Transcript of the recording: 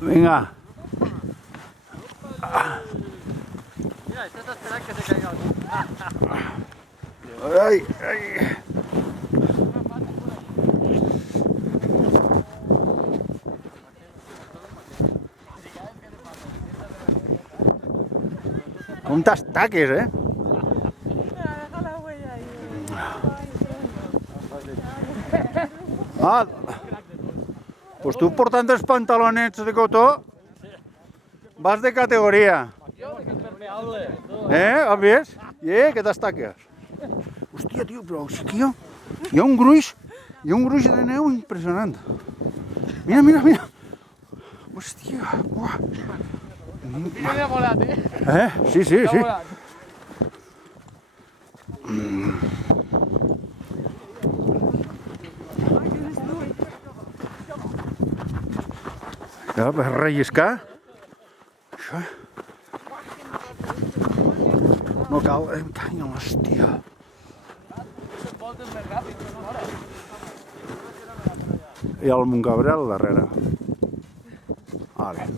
Vinga. Mira, estás esperando que se caiga algo. Ai, ai. Com t'estaques, eh? Deja la huella ahí. Ah, pues tu portant els pantalonets de cotó vas de categoria. Has vist? Que t'estaques. Hòstia, tio, però és que hi ha un gruix de neu impressionant. Mira, mira, mira. Hòstia, buah. Mira volat, eh? Sí, sí, sí. Ja, per relliscar. Això. No cal... Canya, l'hòstia. I el Montgabriel darrere. Vale.